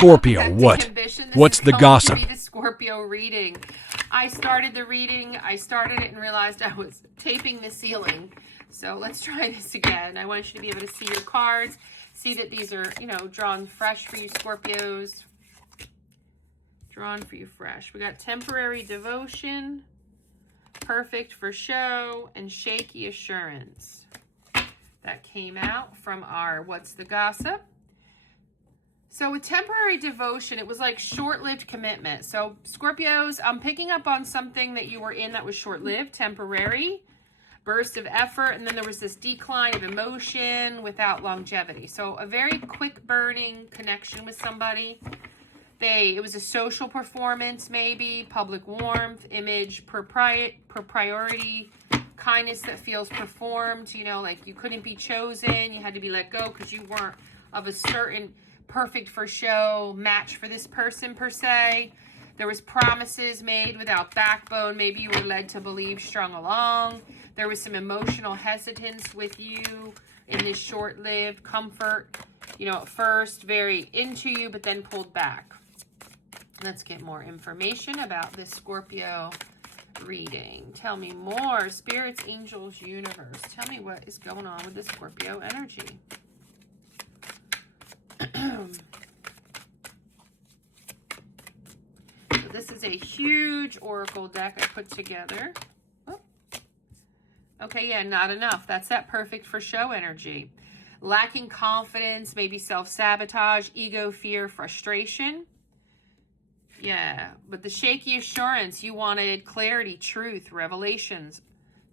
Scorpio, what? What's the gossip? The Scorpio reading. I started the reading. I started it and realized I was taping the ceiling. So let's try this again. I want you to be able to see your cards. See that these are, drawn fresh for you Scorpios. Drawn for you fresh. We got temporary devotion, perfect for show, and shaky assurance. That came out from our What's the Gossip? So with temporary devotion, it was like short-lived commitment. So Scorpios, I'm picking up on something that you were in that was short-lived, temporary, burst of effort, and then there was this decline of emotion without longevity. So a very quick burning connection with somebody. It was a social performance, maybe, public warmth, image, propriety, kindness that feels performed, like you couldn't be chosen, you had to be let go because you weren't of a certain perfect for show match for this person per se. There was promises made without backbone. Maybe you were led to believe strung along. There was some emotional hesitance with you in this short-lived comfort. At first very into you, but then pulled back. Let's get more information about this Scorpio reading. Tell me more. Spirits, angels, universe. Tell me what is going on with the Scorpio energy. So this is a huge oracle deck I put together. Oh. Okay, yeah, not enough. That's that perfect for show energy. Lacking confidence, maybe self-sabotage, ego, fear, frustration. Yeah, but the shaky assurance, you wanted clarity, truth, revelations,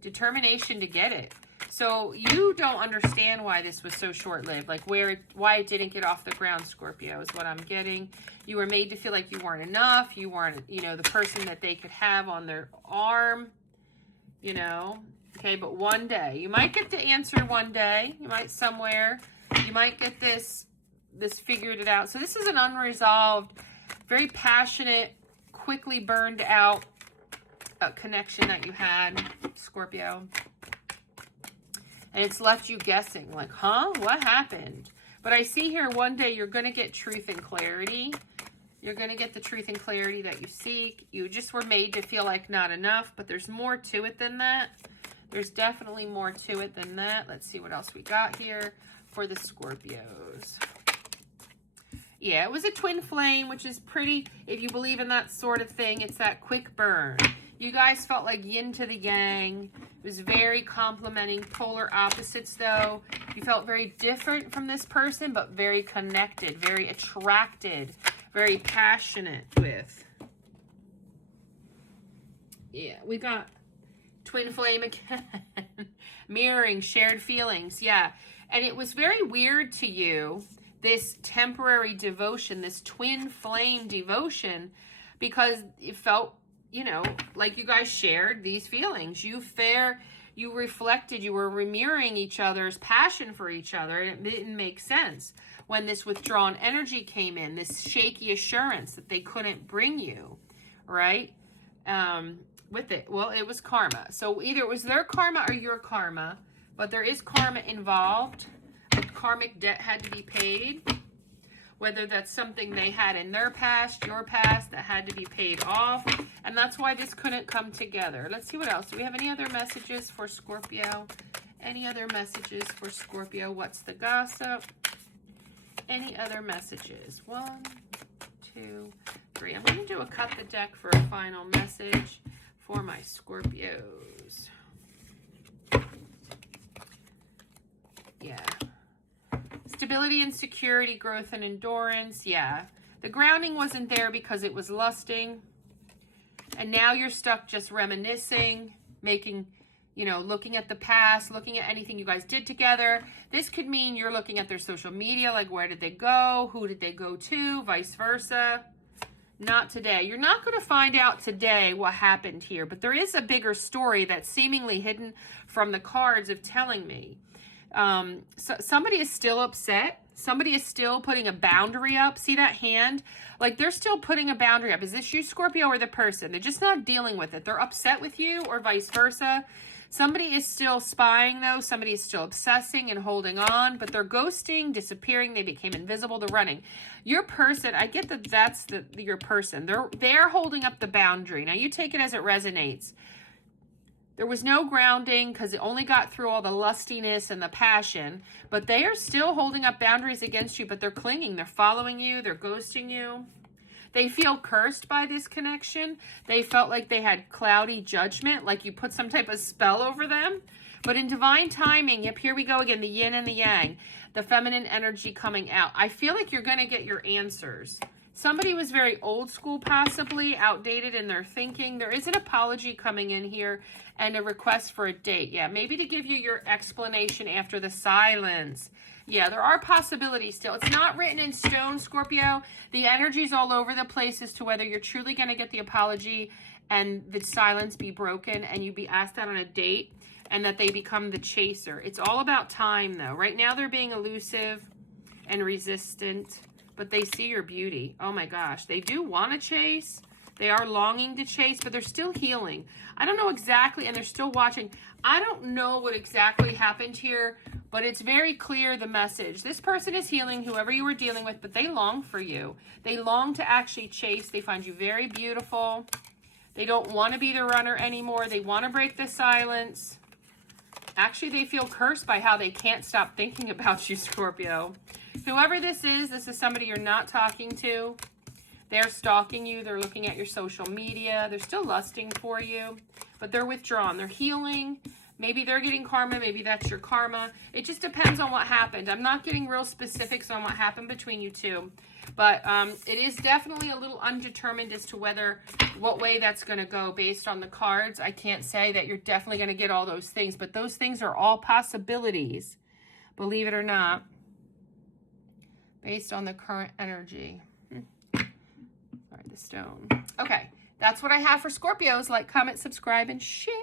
determination to get it. So you don't understand why this was so short-lived, like why it didn't get off the ground, Scorpio, is what I'm getting. You were made to feel like you weren't enough. You weren't, the person that they could have on their arm, Okay, but one day, you might get the answer one day. You might you might get this figured it out. So this is an unresolved, very passionate, quickly burned out connection that you had, Scorpio. And it's left you guessing, like, what happened? But I see here one day you're going to get truth and clarity. You're going to get the truth and clarity that you seek. You just were made to feel like not enough, but there's more to it than that. There's definitely more to it than that. Let's see what else we got here for the Scorpios. Yeah, it was a twin flame, which is pretty, if you believe in that sort of thing, it's that quick burn. You guys felt like yin to the yang. It was very complementing, polar opposites though. You felt very different from this person, but very connected, very attracted, very passionate with. Yeah, we got twin flame again. Mirroring, shared feelings, yeah. And it was very weird to you, this temporary devotion, this twin flame devotion, because it felt, like you guys shared these feelings. You reflected, you were mirroring each other's passion for each other, and it didn't make sense when this withdrawn energy came in, this shaky assurance that they couldn't bring you, right? With it. Well, it was karma. So either it was their karma or your karma, but there is karma involved. A karmic debt had to be paid. Whether that's something they had in their past, your past, that had to be paid off. And that's why this couldn't come together. Let's see what else. Do we have any other messages for Scorpio? Any other messages for Scorpio? What's the gossip? Any other messages? 1, 2, 3. I'm going to do a cut the deck for a final message for my Scorpios. Yeah. Stability and security, growth and endurance. Yeah. The grounding wasn't there because it was lusting. And now you're stuck just reminiscing, making, looking at the past, looking at anything you guys did together. This could mean you're looking at their social media, like where did they go? Who did they go to? Vice versa. Not today. You're not going to find out today what happened here, but there is a bigger story that's seemingly hidden from the cards of telling me. So somebody is still upset. Somebody is still putting a boundary up. See that hand? Like they're still putting a boundary up. Is this you, Scorpio, or the person? They're just not dealing with it. They're upset with you or vice versa. Somebody is still spying, though. Somebody is still obsessing and holding on, but they're ghosting, disappearing. They became invisible. They're running. Your person, I get that that's your person. They're holding up the boundary. Now, you take it as it resonates. There was no grounding because it only got through all the lustiness and the passion, but they are still holding up boundaries against you, but they're clinging. They're following you. They're ghosting you. They feel cursed by this connection. They felt like they had cloudy judgment, like you put some type of spell over them. But in divine timing, yep, here we go again, the yin and the yang, the feminine energy coming out. I feel like you're going to get your answers. Somebody was very old school, possibly outdated in their thinking. There is an apology coming in here and a request for a date. Yeah, maybe to give you your explanation after the silence. Yeah, there are possibilities still. It's not written in stone, Scorpio. The energy's all over the place as to whether you're truly going to get the apology and the silence be broken and you be asked out on a date and that they become the chaser. It's all about time, though. Right now, they're being elusive and resistant, but they see your beauty. Oh, my gosh. They do want to chase. They are longing to chase, but they're still healing. I don't know exactly, and they're still watching. I don't know what exactly happened here, but it's very clear the message. This person is healing, whoever you were dealing with, but they long for you. They long to actually chase. They find you very beautiful. They don't want to be the runner anymore. They want to break the silence. Actually, they feel cursed by how they can't stop thinking about you, Scorpio. Whoever this is somebody you're not talking to. They're stalking you. They're looking at your social media. They're still lusting for you, but they're withdrawn. They're healing. Maybe they're getting karma. Maybe that's your karma. It just depends on what happened. I'm not getting real specifics on what happened between you two, but it is definitely a little undetermined as to what way that's going to go based on the cards. I can't say that you're definitely going to get all those things, but those things are all possibilities, believe it or not, based on the current energy. Sorry, the stone. Okay, that's what I have for Scorpios. Like, comment, subscribe, and share.